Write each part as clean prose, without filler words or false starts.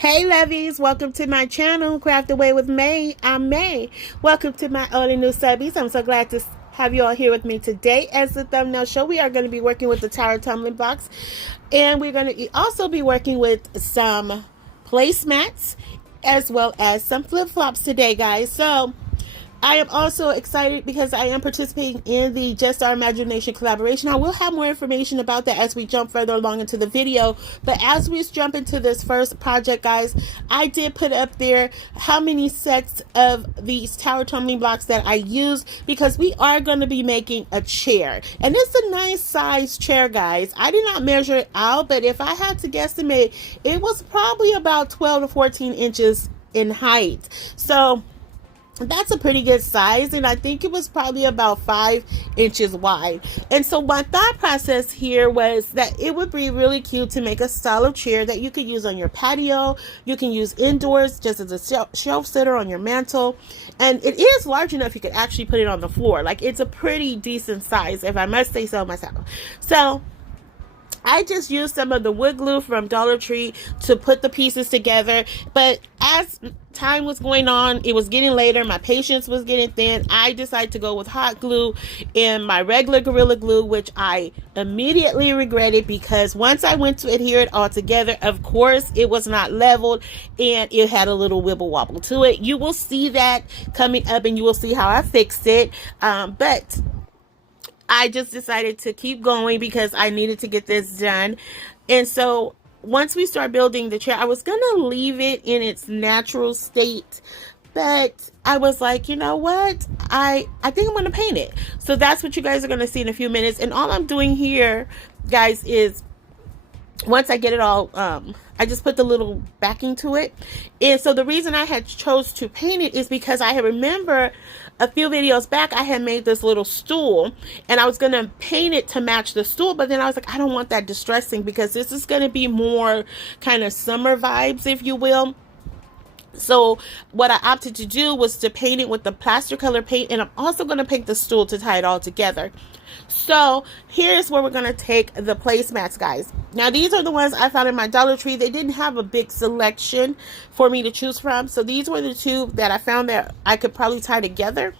Hey Lovies, welcome to my channel, Craft Away with May. I'm May. Welcome to my old and new subbies. I'm so glad to have you all here with me today. As the thumbnail show, we are going to be working with the Tower Tumbling box, and we're going to also be working with some placemats as well as some flip-flops today, guys. So I am also excited because I am participating in the Just Our Imagination collaboration. I will have more information about that as we jump further along into the video. But as we jump into this first project, guys, I did put up there how many sets of these Tower Tumbling blocks that I use, because we are going to be making a chair. And it's a nice size chair, guys. I did not measure it out, but if I had to guesstimate, it was probably about 12 to 14 inches in height. So that's a pretty good size, and I think it was probably about 5 inches wide. And so my thought process here was that it would be really cute to make a style of chair that you could use on your patio. You can use indoors just as a shelf sitter on your mantle, and it is large enough you could actually put it on the floor. Like, it's a pretty decent size, if I must say so myself. So I just used some of the wood glue from Dollar Tree to put the pieces together. But as time was going on, it was getting later, my patience was getting thin, I decided to go with hot glue and my regular Gorilla Glue, which I immediately regretted, because once I went to adhere it all together, of course, it was not leveled and it had a little wibble wobble to it. You will see that coming up, and you will see how I fixed it. But I just decided to keep going because I needed to get this done. And so once we start building the chair, I was going to leave it in its natural state, but I was like, you know what? I think I'm going to paint it. So that's what you guys are going to see in a few minutes. And all I'm doing here, guys, is once I get it all, I just put the little backing to it. And so the reason I had chose to paint it is because I remember a few videos back I had made this little stool, and I was going to paint it to match the stool, but then I was like, I don't want that distressing, because this is going to be more kind of summer vibes, if you will. So what I opted to do was to paint it with the plaster color paint, and I'm also going to paint the stool to tie it all together. So here's where we're going to take the placemats, guys. Now, these are the ones I found in my Dollar Tree. They didn't have a big selection for me to choose from, so these were the two that I found that I could probably tie together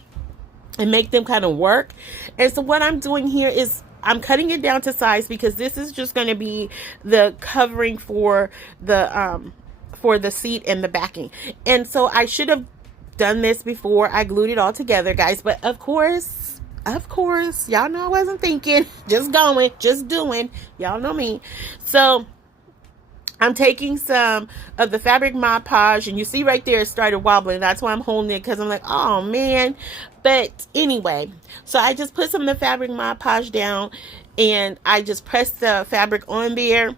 and make them kind of work. And so what I'm doing here is I'm cutting it down to size, because this is just going to be the covering for the seat and the backing. And so I should have done this before I glued it all together, guys, but of course, y'all know I wasn't thinking, just going, just doing. Y'all know me. So I'm taking some of the fabric Mod Podge, and you see right there it started wobbling. That's why I'm holding it, because I'm like, oh man. But anyway, so I just put some of the fabric Mod Podge down, and I just pressed the fabric on there.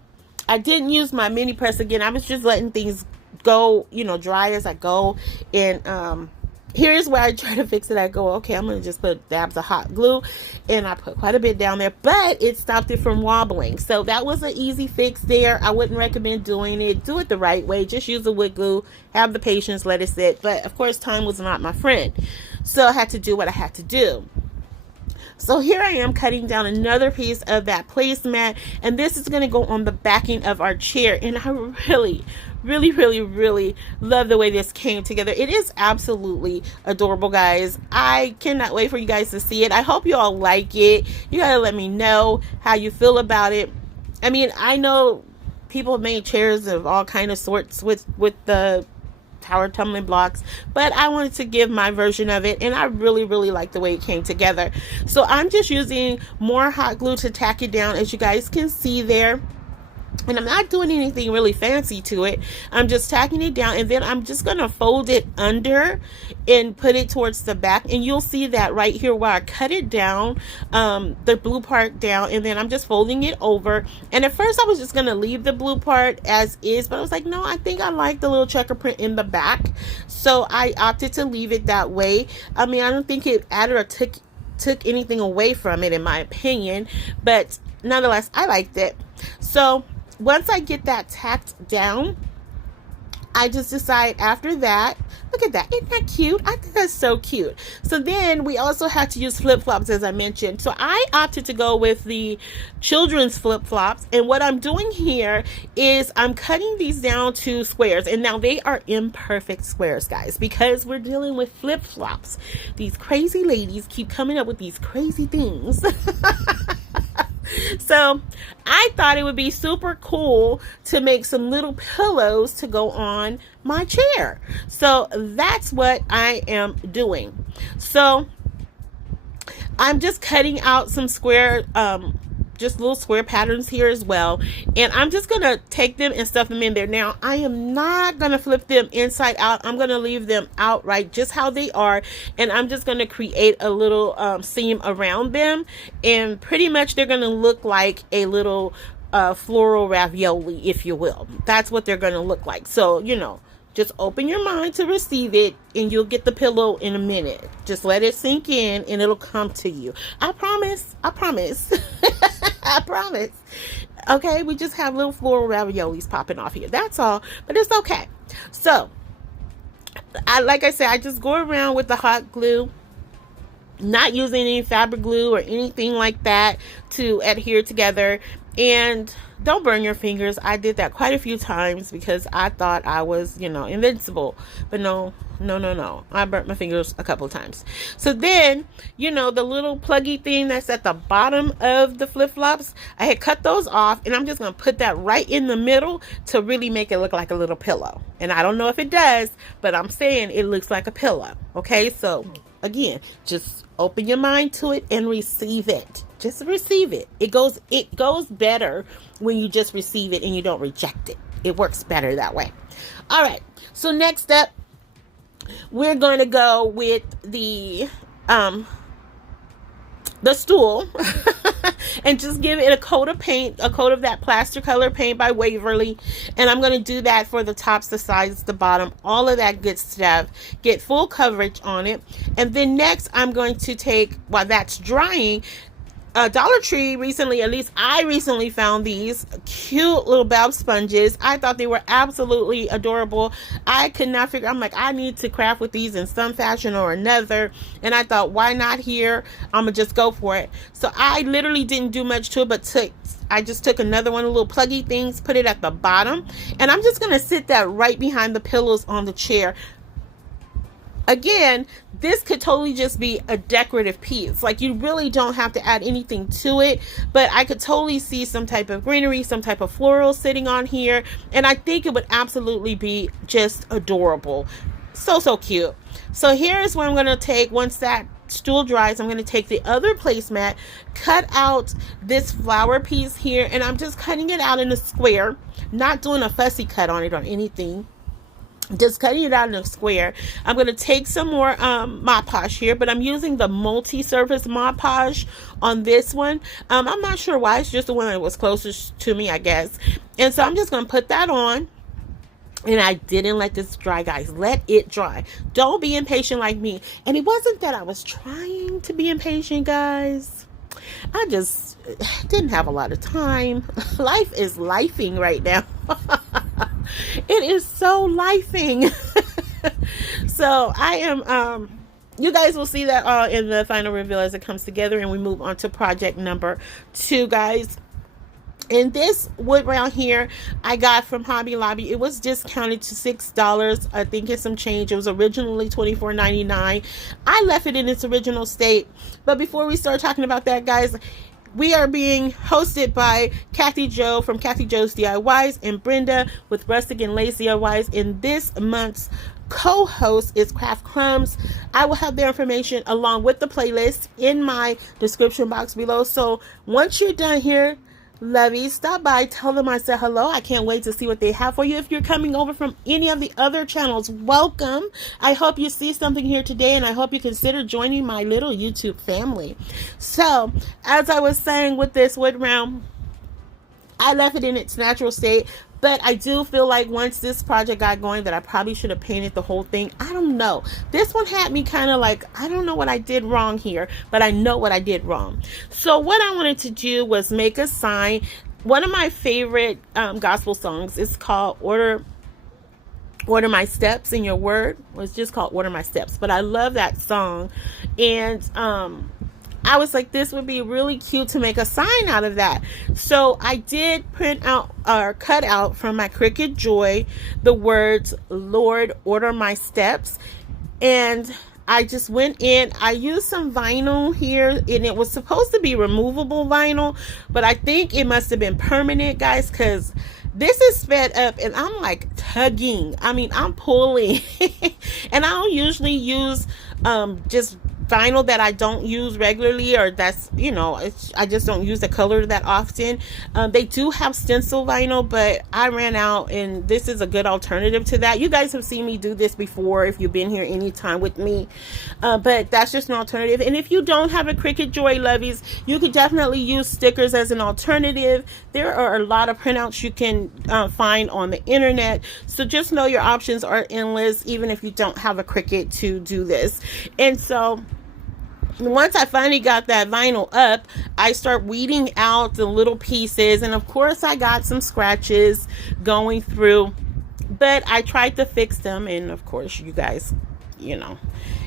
I didn't use my mini press again. I was just letting things go, dry as I go. And here's where I try to fix it. I go, okay, I'm going to just put dabs of hot glue, and I put quite a bit down there, but it stopped it from wobbling. So that was an easy fix there. I wouldn't recommend doing it. Do it the right way. Just use the wood glue, have the patience, let it sit. But of course, time was not my friend. So I had to do what I had to do. So here I am cutting down another piece of that placemat, and this is going to go on the backing of our chair. And I really love the way this came together. It is absolutely adorable, guys. I cannot wait for you guys to see it. I hope you all like it. You gotta let me know how you feel about it. I mean, I know people made chairs of all kind of sorts with the Tower Tumbling blocks, but I wanted to give my version of it, and I really like the way it came together. So I'm just using more hot glue to tack it down, as you guys can see there. And I'm not doing anything really fancy to it. I'm just tacking it down, and then I'm just going to fold it under and put it towards the back. And you'll see that right here where I cut it down, the blue part down, and then I'm just folding it over. And at first I was just going to leave the blue part as is, but I was like, no, I think I like the little checker print in the back. So I opted to leave it that way. I mean, I don't think it added or took anything away from it, in my opinion, but nonetheless, I liked it. So once I get that tacked down, I just decide after that, look at that, isn't that cute? I think that's so cute. So then we also had to use flip-flops, as I mentioned. So I opted to go with the children's flip-flops, and what I'm doing here is I'm cutting these down to squares, and now they are imperfect squares, guys, because we're dealing with flip-flops. These crazy ladies keep coming up with these crazy things. So I thought it would be super cool to make some little pillows to go on my chair. So that's what I am doing. So I'm just cutting out some square, just little square patterns here as well, and I'm just gonna take them and stuff them in there. Now I am not gonna flip them inside out. I'm gonna leave them outright just how they are, and I'm just gonna create a little seam around them, and pretty much they're gonna look like a little floral ravioli, if you will. That's what they're gonna look like. So, you know, just open your mind to receive it, and you'll get the pillow in a minute. Just let it sink in, and it'll come to you. I promise. I promise. I promise. Okay, we just have little floral raviolis popping off here. That's all, but it's okay. So, like I said, I just go around with the hot glue, not using any fabric glue or anything like that to adhere together. And don't burn your fingers. I did that quite a few times because I thought I was, you know, invincible. But no. I burnt my fingers a couple of times. So then, you know, the little pluggy thing that's at the bottom of the flip-flops, I had cut those off, and I'm just going to put that right in the middle to really make it look like a little pillow. And I don't know if it does, but I'm saying it looks like a pillow. Okay, so again, just open your mind to it and receive it. Just receive it. It goes better when you just receive it and you don't reject it. It works better that way. All right. So next up, we're going to go with the stool and just give it a coat of paint, a coat of that plaster color paint by Waverly. And I'm going to do that for the tops, the sides, the bottom, all of that good stuff. Get full coverage on it. And then next, I'm going to take, while that's drying, Dollar Tree recently, at least I recently found these cute little bath sponges. I thought they were absolutely adorable. I could not figure, I'm like, I need to craft with these in some fashion or another. And I thought, why not here? I'm going to just go for it. So I literally didn't do much to it, but I just took another one of the little pluggy things, put it at the bottom. And I'm just going to sit that right behind the pillows on the chair. Again, this could totally just be a decorative piece. Like, you really don't have to add anything to it, but I could totally see some type of greenery, some type of floral sitting on here, and I think it would absolutely be just adorable. So cute. So here's what I'm going to take. Once that stool dries, I'm going to take the other placemat, cut out this flower piece here, and I'm just cutting it out in a square, not doing a fussy cut on it or anything. Just cutting it out in a square. I'm going to take some more Mod Podge here, but I'm using the multi-surface Mod Podge on this one. I'm not sure why. It's just the one that was closest to me, I guess. And so I'm just going to put that on. And I didn't let this dry, guys. Let it dry. Don't be impatient like me. And it wasn't that I was trying to be impatient, guys. I just didn't have a lot of time. Life is lifing right now. It is so lifing. So I am, you guys will see that all in the final reveal as it comes together, and we move on to project number 2, guys. And this wood round here I got from Hobby Lobby. It was discounted to $6. I think it's some change. It was originally $24.99. I left it in its original state. But before we start talking about that, guys, we are being hosted by Kathy Jo from Kathy Jo's DIYs and Brenda with Rustic and Lace DIYs. And this month's co-host is Craft Crumbs. I will have their information along with the playlist in my description box below. So once you're done here, Lovies, stop by, tell them I said hello. I can't wait to see what they have for you. If you're coming over from any of the other channels, welcome. I hope you see something here today, and I hope you consider joining my little YouTube family. So, as I was saying with this wood round, I left it in its natural state, but I do feel like once this project got going that I probably should have painted the whole thing. I don't know. This one had me kind of like, I don't know what I did wrong here, but I know what I did wrong. So what I wanted to do was make a sign. One of my favorite gospel songs is called Order Order My Steps in Your Word. Well, it's just called Order My Steps, but I love that song. And I was like, this would be really cute to make a sign out of that. So I did print out or cut out from my Cricut Joy the words, Lord, order my steps. And I just went in, I used some vinyl here, and it was supposed to be removable vinyl, but I think it must have been permanent, guys, because this is sped up and I'm like tugging. I mean, I'm pulling. And I don't usually use just vinyl that I don't use regularly, or that's, you know, I just don't use the color that often. They do have stencil vinyl, but I ran out, and this is a good alternative to that. You guys have seen me do this before if you've been here any time with me, but that's just an alternative. And if you don't have a Cricut Joy, Lovies, you could definitely use stickers as an alternative. There are a lot of printouts you can find on the internet, so just know your options are endless, even if you don't have a Cricut to do this. And so once I finally got that vinyl up, I start weeding out the little pieces, and of course I got some scratches going through, but I tried to fix them, and of course, you guys, you know,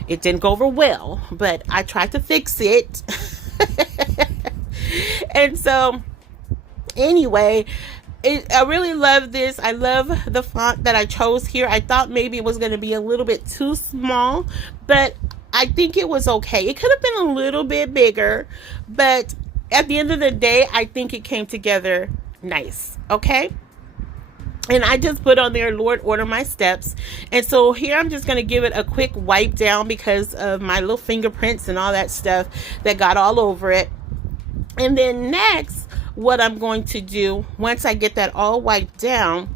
it didn't go over well, but I tried to fix it. And so anyway, I really love this. I love the font that I chose here. I thought maybe it was going to be a little bit too small, but I think it was okay. It could have been a little bit bigger, but at the end of the day, I think it came together nice. Okay. And I just put on there, Lord, order my steps. And so here I'm just going to give it a quick wipe down because of my little fingerprints and all that stuff that got all over it. And then next, what I'm going to do, once I get that all wiped down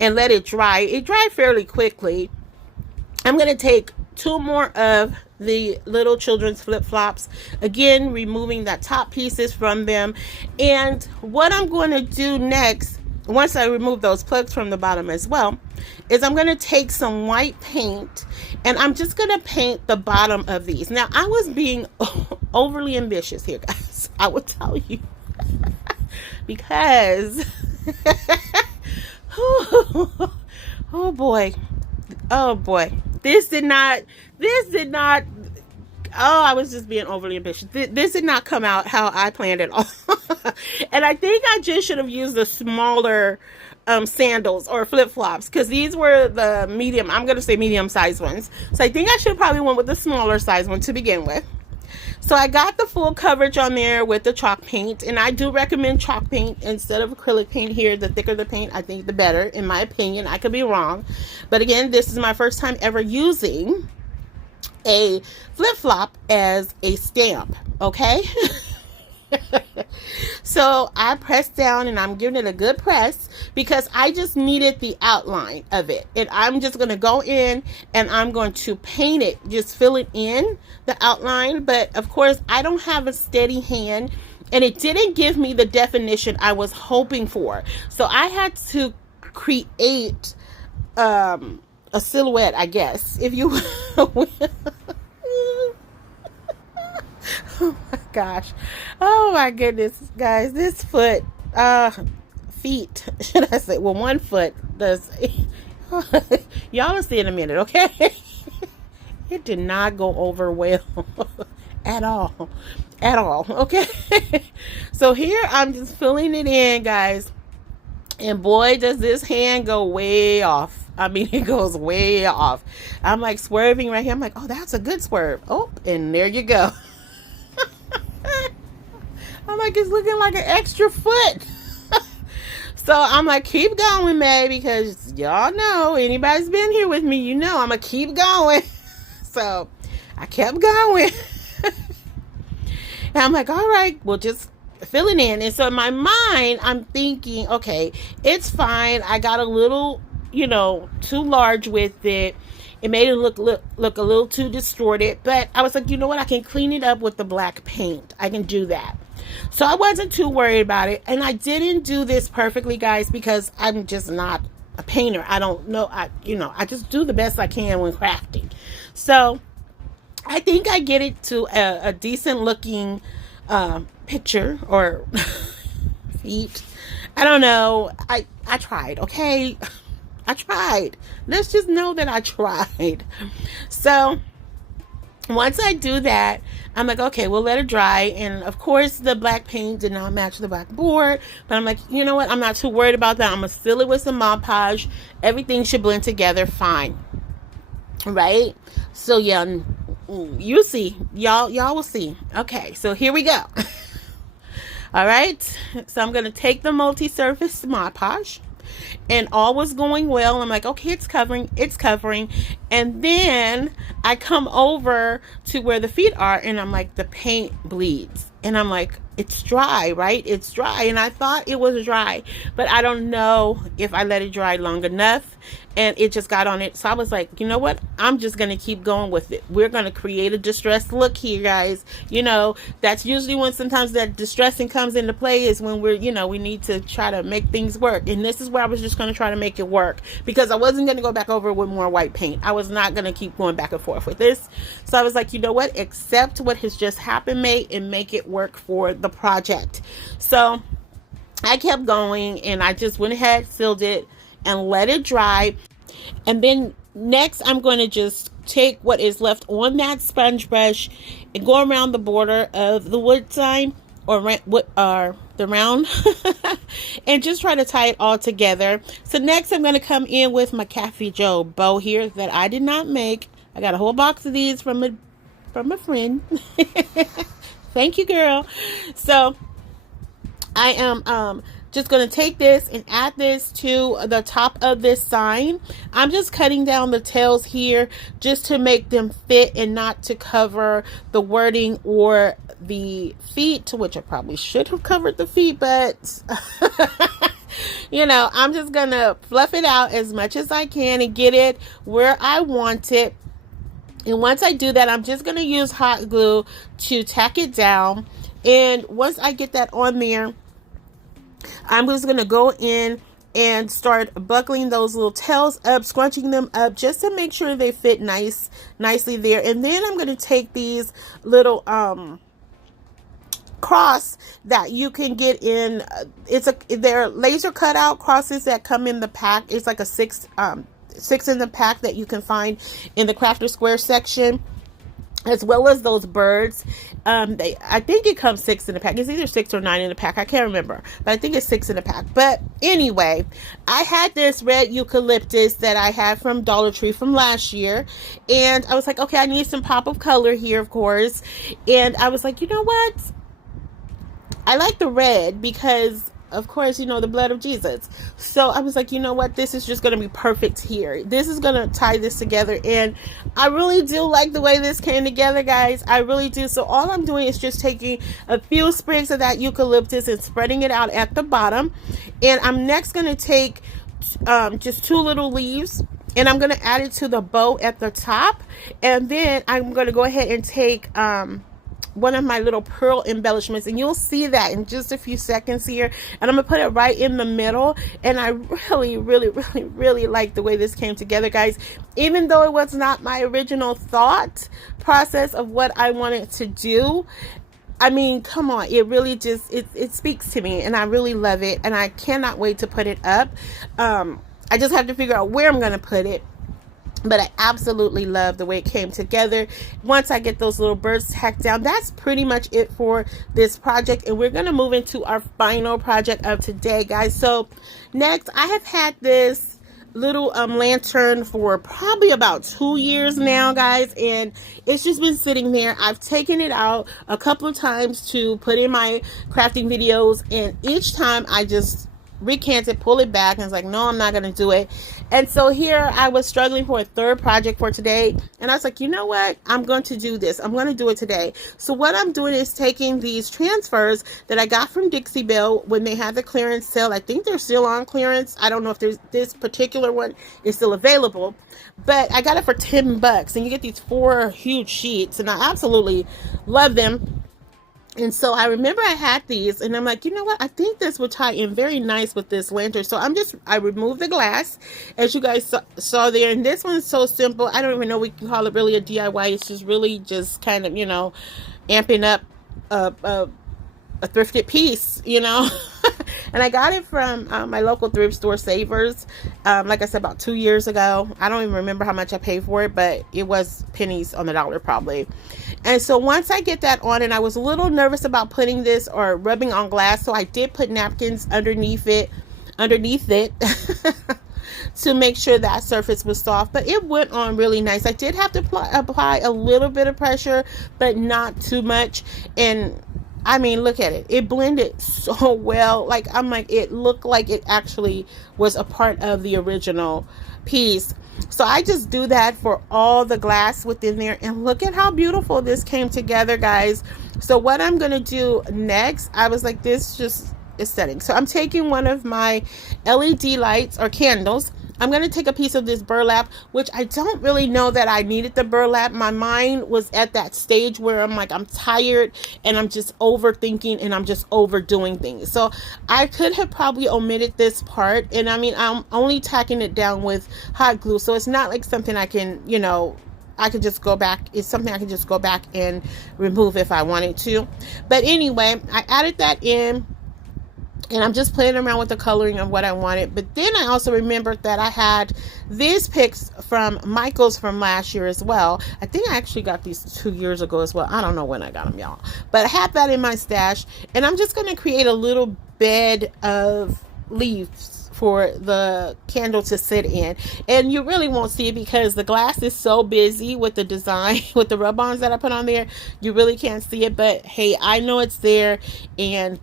and let it dried fairly quickly, I'm going to take 2 more of the little children's flip-flops, again removing that top pieces from them. And what I'm going to do next, once I remove those plugs from the bottom as well, is I'm going to take some white paint and I'm just going to paint the bottom of these. Now, I was being overly ambitious here, guys, I will tell you. Because oh boy, this did not, I was just being overly ambitious. This did not come out how I planned it all. And I think I just should have used the smaller sandals or flip-flops, because these were the medium, I'm going to say medium sized ones. So I think I should have probably went with the smaller size one to begin with. So I got the full coverage on there with the chalk paint, and I do recommend chalk paint instead of acrylic paint here. The thicker the paint, I think the better, in my opinion. I could be wrong. But again, this is my first time ever using a flip-flop as a stamp, okay? So I pressed down and I'm giving it a good press because I just needed the outline of it. And I'm just going to go in and I'm going to paint it, just fill it in, the outline. But of course, I don't have a steady hand and it didn't give me the definition I was hoping for. So I had to create a silhouette, I guess, if you will. Oh my gosh. Oh my goodness, guys. This foot, feet, should I say? Well, one foot does. Y'all will see in a minute, okay? It did not go over well at all. At all, okay? So here I'm just filling it in, guys. And boy, does this hand go way off. I mean, it goes way off. I'm like swerving right here. I'm like, oh, that's a good swerve. Oh, and there you go. I'm like, it's looking like an extra foot. So I'm like, keep going, May, because y'all know, anybody's been here with me, you know, I'm going to keep going. So I kept going. And I'm like, all right, we'll just fill it in. And so in my mind, I'm thinking, okay, it's fine. I got a little, you know, too large with it. It made it look a little too distorted. But I was like, you know what? I can clean it up with the black paint. I can do that. So I wasn't too worried about it. And I didn't do this perfectly, guys, because I'm just not a painter. I don't know. I just do the best I can when crafting. So I think I get it to a decent looking picture or feet. I don't know. I tried, okay? I tried. Let's just know that I tried. So once I do that, I'm like, okay, we'll let it dry. And of course, the black paint did not match the black board. But I'm like, you know what? I'm not too worried about that. I'm going to fill it with some Mod Podge. Everything should blend together fine. Right? So, yeah, you see. Y'all will see. Okay, so here we go. All right. So I'm going to take the multi-surface Mod Podge. And all was going well. I'm like, okay, it's covering. And then I come over to where the feet are, and I'm like, the paint bleeds. And I'm like, it's dry, right? It's dry. And I thought it was dry, but I don't know if I let it dry long enough, and it just got on it. So I was like, you know what? I'm just going to keep going with it. We're going to create a distressed look here, guys. You know, that's usually when sometimes that distressing comes into play, is when we're, you know, we need to try to make things work. And this is where I was just going to try to make it work, because I wasn't going to go back over with more white paint. I was not going to keep going back and forth with this. So I was like, you know what? Accept what has just happened, mate, and make it work for the project. So I kept going, and I just went ahead, filled it, and let it dry. And then next, I'm going to just take what is left on that sponge brush and go around the border of the wood sign, or the round, and just try to tie it all together. So next, I'm going to come in with my Kathy Joe bow here that I did not make. I got a whole box of these from a friend. Thank you, girl. So I am just going to take this and add this to the top of this sign. I'm just cutting down the tails here just to make them fit and not to cover the wording or the feet, which I probably should have covered the feet, but you know, I'm just going to fluff it out as much as I can and get it where I want it. And once I do that, I'm just going to use hot glue to tack it down. And once I get that on there, I'm just going to go in and start buckling those little tails up, scrunching them up just to make sure they fit nicely there. And then I'm going to take these little cross that you can get in. They're laser cut out crosses that come in the pack. It's like a six in the pack that you can find in the Crafter Square section, as well as those birds. I think it comes 6 in the pack. It's either 6 or 9 in the pack. I can't remember, but I think it's 6 in the pack. But anyway, I had this red eucalyptus that I had from Dollar Tree from last year, and I was like, okay, I need some pop of color here, of course. And I was like, you know what? I like the red because, of course, you know, the blood of Jesus. So I was like, you know what? This is just going to be perfect here. This is going to tie this together. And I really do like the way this came together, guys. I really do. So all I'm doing is just taking a few sprigs of that eucalyptus and spreading it out at the bottom. And I'm next going to take just 2 little leaves, and I'm going to add it to the bow at the top. And then I'm going to go ahead and take one of my little pearl embellishments, and you'll see that in just a few seconds here, and I'm gonna put it right in the middle. And I really like the way this came together, guys, even though it was not my original thought process of what I wanted to do. I mean, come on, it really just it speaks to me, and I really love it, and I cannot wait to put it up. I just have to figure out where I'm gonna put it. But I absolutely love the way it came together. Once I get those little birds tacked down, that's pretty much it for this project. And we're going to move into our final project of today, guys. So next, I have had this little lantern for probably about 2 years now, guys. And it's just been sitting there. I've taken it out a couple of times to put in my crafting videos. And each time I just recant it, pull it back, and it's like, no, I'm not going to do it. And so here I was struggling for a third project for today, and I was like, you know what, I'm going to do this. I'm going to do it today. So what I'm doing is taking these transfers that I got from Dixie Belle when they had the clearance sale. I think they're still on clearance. I don't know if there's this particular one is still available, but I got it for $10, and you get these 4 huge sheets, and I absolutely love them. And so I remember I had these, and I'm like, you know what? I think this will tie in very nice with this lantern. So I removed the glass, as you guys saw there. And this one's so simple. I don't even know we can call it really a DIY. It's just really just kind of, you know, amping up a a thrifted piece, you know. And I got it from my local thrift store, Savers. Like I said, about 2 years ago. I don't even remember how much I paid for it, but it was pennies on the dollar probably. And so once I get that on, and I was a little nervous about putting this or rubbing on glass, so I did put napkins underneath it to make sure that surface was soft, but it went on really nice. I did have to apply a little bit of pressure, but not too much. And I mean, look at it. It blended so well. Like, I'm like, it looked like it actually was a part of the original piece. So I just do that for all the glass within there. And look at how beautiful this came together, guys. So what I'm going to do next, I was like, this just is setting. So I'm taking one of my LED lights or candles. I'm going to take a piece of this burlap, which I don't really know that I needed the burlap. My mind was at that stage where I'm like, I'm tired and I'm just overthinking and I'm just overdoing things. So I could have probably omitted this part. And I mean, I'm only tacking it down with hot glue. So it's not like something I can, you know, I could just go back. It's something I can just go back and remove if I wanted to. But anyway, I added that in. And I'm just playing around with the coloring of what I wanted. But then I also remembered that I had these picks from Michael's from last year as well. I think I actually got these 2 years ago as well. I don't know when I got them, y'all. But I have that in my stash. And I'm just going to create a little bed of leaves for the candle to sit in. And you really won't see it because the glass is so busy with the design, with the rub-ons that I put on there. You really can't see it. But hey, I know it's there. And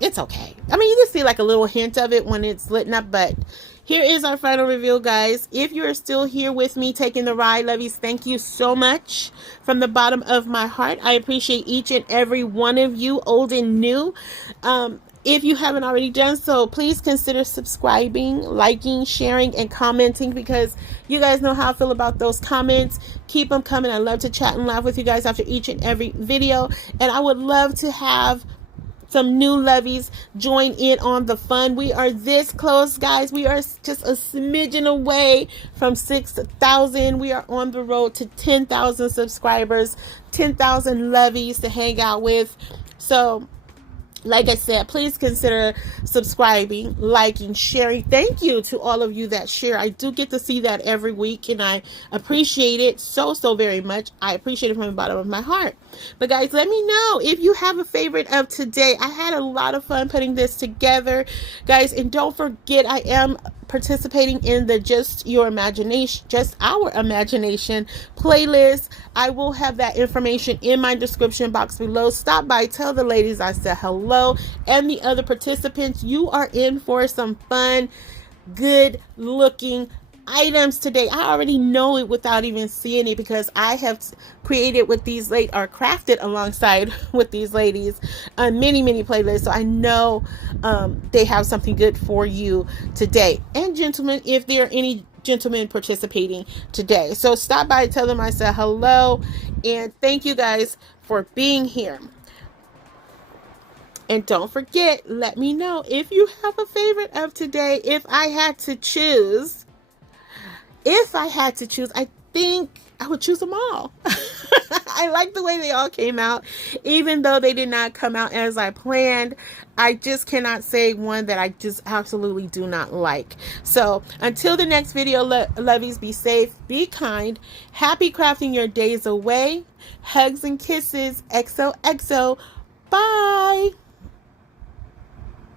it's okay. I mean, you can see like a little hint of it when it's lit up, but here is our final reveal, guys. If you're still here with me taking the ride, Lovies, thank you so much from the bottom of my heart. I appreciate each and every one of you, old and new. If you haven't already done so, please consider subscribing, liking, sharing, and commenting, because you guys know how I feel about those comments. Keep them coming. I love to chat and laugh with you guys after each and every video, and I would love to have some new Lovies join in on the fun. We are this close, guys. We are just a smidgen away from 6,000. We are on the road to 10,000 subscribers, 10,000 Lovies to hang out with. So like I said, please consider subscribing, liking, sharing. Thank you to all of you that share. I do get to see that every week, and I appreciate it so very much. I appreciate it from the bottom of my heart. But guys, let me know if you have a favorite of today. I had a lot of fun putting this together, guys. And don't forget, I am participating in the Just Our Imagination playlist. I will have that information in my description box below. Stop by, tell the ladies I said hello, and the other participants, you are in for some fun, good looking items today. I already know it without even seeing it, because I have created with these crafted alongside with these ladies many playlists. So I know they have something good for you today. And gentlemen, if there are any gentlemen participating today, so stop by, tell them I said hello, and thank you guys for being here. And don't forget, let me know if you have a favorite of today. If I had to choose, I think I would choose them all. I like the way they all came out, even though they did not come out as I planned. I just cannot say one that I just absolutely do not like. So until the next video, Lovies, be safe, be kind, happy crafting your days away. Hugs and kisses. XOXO. Bye.